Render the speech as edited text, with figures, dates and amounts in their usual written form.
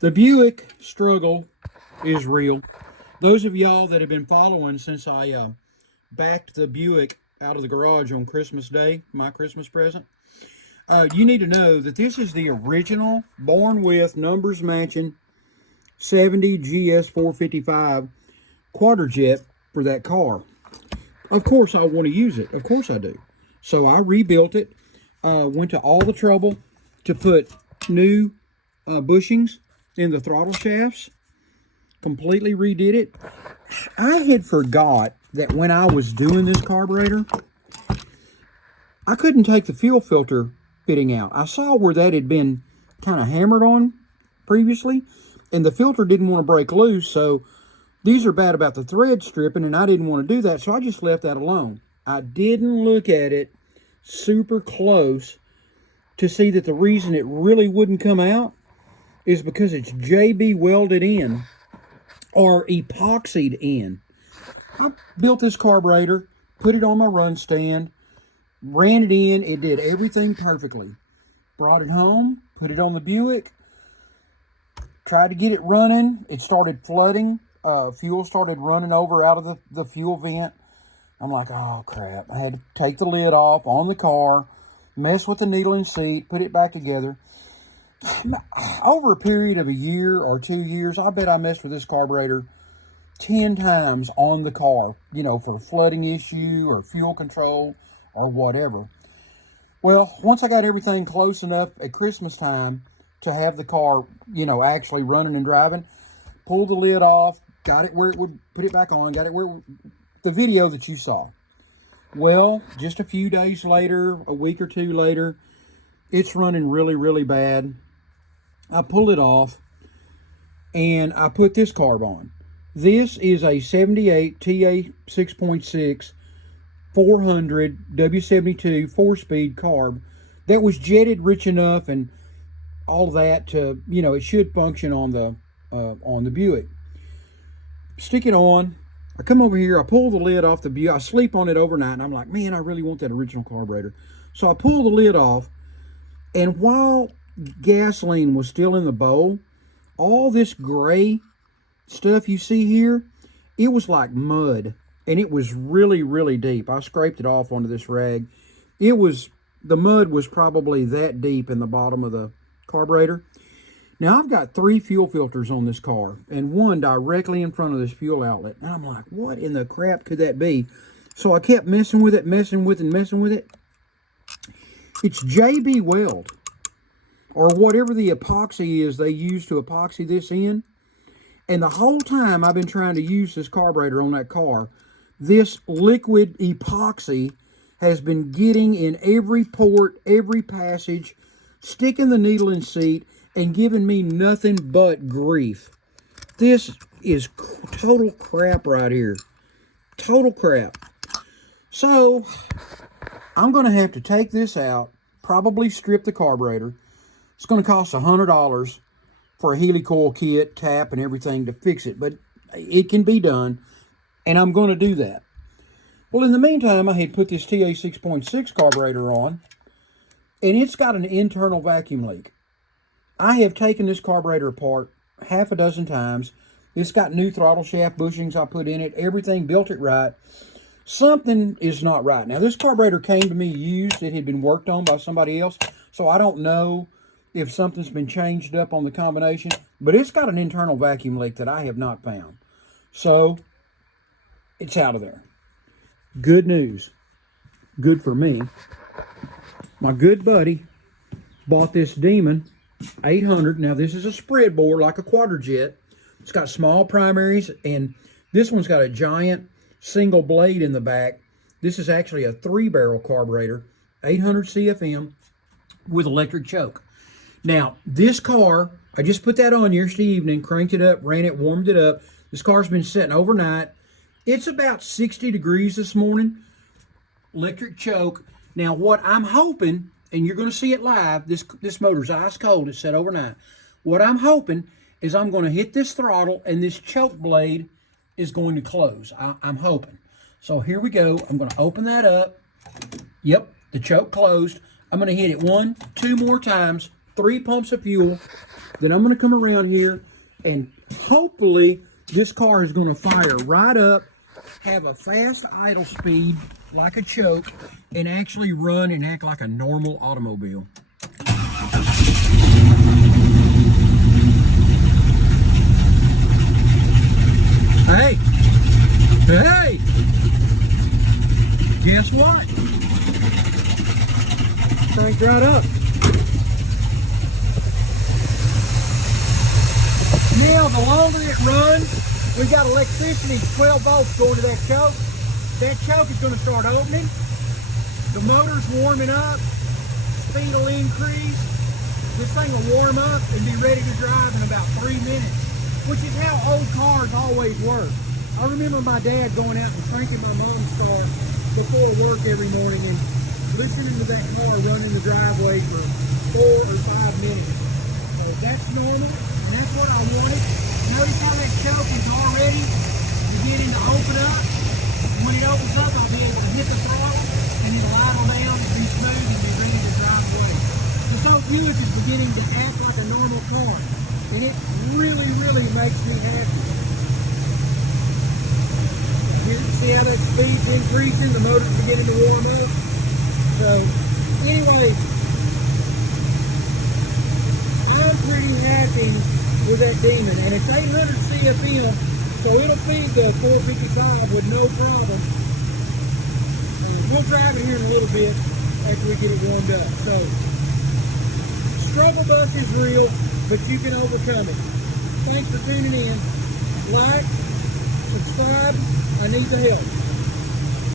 The Buick struggle is real. Those of y'all that have been following since I backed the Buick out of the garage on Christmas Day, my Christmas present, you need to know that this is the original, born with, numbers matching 70 GS 455 Quadrajet for that car. Of course, I want to use it. Of course, I do. So I rebuilt it. Went to all the trouble to put new bushings in the throttle shafts. Completely redid it. I had forgot that when I was doing this carburetor, I couldn't take the fuel filter fitting out. I saw where that had been kind of hammered on previously, and the filter didn't want to break loose, so these are bad about the thread stripping, and I didn't want to do that, so I just left that alone. I didn't look at it super close to see that the reason it really wouldn't come out is because it's JB welded in or epoxied in. I built this carburetor, put it on my run stand, ran it in. It did everything perfectly. Brought it home, put it on the Buick, tried to get it running. It started flooding. Fuel started running over out of the fuel vent. I'm like, oh crap. I had to take the lid off on the car, mess with the needle and seat, put it back together. Over a period of a year or 2 years, I bet I messed with this carburetor 10 times on the car, for a flooding issue or fuel control or whatever. Well, once I got everything close enough at Christmas time to have the car, actually running and driving, pulled the lid off, got it where it would put it back on, got it where the video that you saw. Well, just a few days later, a week or two later, it's running really, really bad. I pull it off and I put this carb on. This is a 78 TA 6.6 400 W72 4-speed carb that was jetted rich enough and all that to, it should function on the Buick. Stick it on. I come over here, I pull the lid off the Buick. I sleep on it overnight, and I'm like, man, I really want that original carburetor. So I pull the lid off, and while gasoline was still in the bowl, all this gray stuff you see here, it was like mud, and it was really, really deep. I scraped it off onto this rag. The mud was probably that deep in the bottom of the carburetor. Now, I've got 3 fuel filters on this car, and one directly in front of this fuel outlet. And I'm like, what in the crap could that be? So I kept messing with it. It's JB Weld, or whatever the epoxy is they use to epoxy this in. And the whole time I've been trying to use this carburetor on that car, this liquid epoxy has been getting in every port, every passage, sticking the needle in seat, and giving me nothing but grief. This is total crap right here. Total crap. So, I'm going to have to take this out, probably strip the carburetor. It's going to cost $100 for a helicoil kit, tap, and everything to fix it. But it can be done, and I'm going to do that. Well, in the meantime, I had put this TA 6.6 carburetor on, and it's got an internal vacuum leak. I have taken this carburetor apart half a dozen times. It's got new throttle shaft bushings I put in it. Everything built it right. Something is not right. Now, this carburetor came to me used. It had been worked on by somebody else. So I don't know if something's been changed up on the combination. But it's got an internal vacuum leak that I have not found. So it's out of there. Good news. Good for me. My good buddy bought this Demon 800. Now, this is a spread bore like a Quadrajet. It's got small primaries, and this one's got a giant single blade in the back. This is actually a 3-barrel carburetor, 800 CFM with electric choke. Now, this car, I just put that on yesterday evening, cranked it up, ran it, warmed it up. This car's been sitting overnight. It's about 60 degrees this morning. Electric choke. Now, what I'm hoping, and you're going to see it live, this motor's ice cold. It's set overnight. What I'm hoping is I'm going to hit this throttle and this choke blade is going to close. I'm hoping. So here we go. I'm going to open that up. Yep, the choke closed. I'm going to hit it 1, 2 more times, 3 pumps of fuel, Then I'm going to come around here and hopefully this car is going to fire right up, have a fast idle speed like a choke, and actually run and act like a normal automobile. Hey! Hey! Guess what? Cranked right up. Now, the longer it runs, we've got electricity, 12 volts going to that choke. That choke is going to start opening. The motor's warming up. Speed will increase. This thing will warm up and be ready to drive in about 3 minutes, which is how old cars always work. I remember my dad going out and cranking my mom's car before work every morning and listening to that car run in the driveway for 4 or 5 minutes. So that's normal, and that's what I wanted. Notice how that choke is already beginning to open up. When it opens up, I'll be able to hit the throttle and it'll idle down, be smooth, and be ready to drive away. This old Buick is beginning to act like a normal car, and it really, really makes me happy. Here, see how that speed's increasing, the motor's beginning to warm up. So, anyway, I'm pretty happy with that Demon, and it's 800 CFM, so it'll feed the 455 with no problem. We'll drive it here in a little bit after we get it warmed up. So, struggle bus is real, but you can overcome it. Thanks for tuning in. Like, subscribe. I need the help.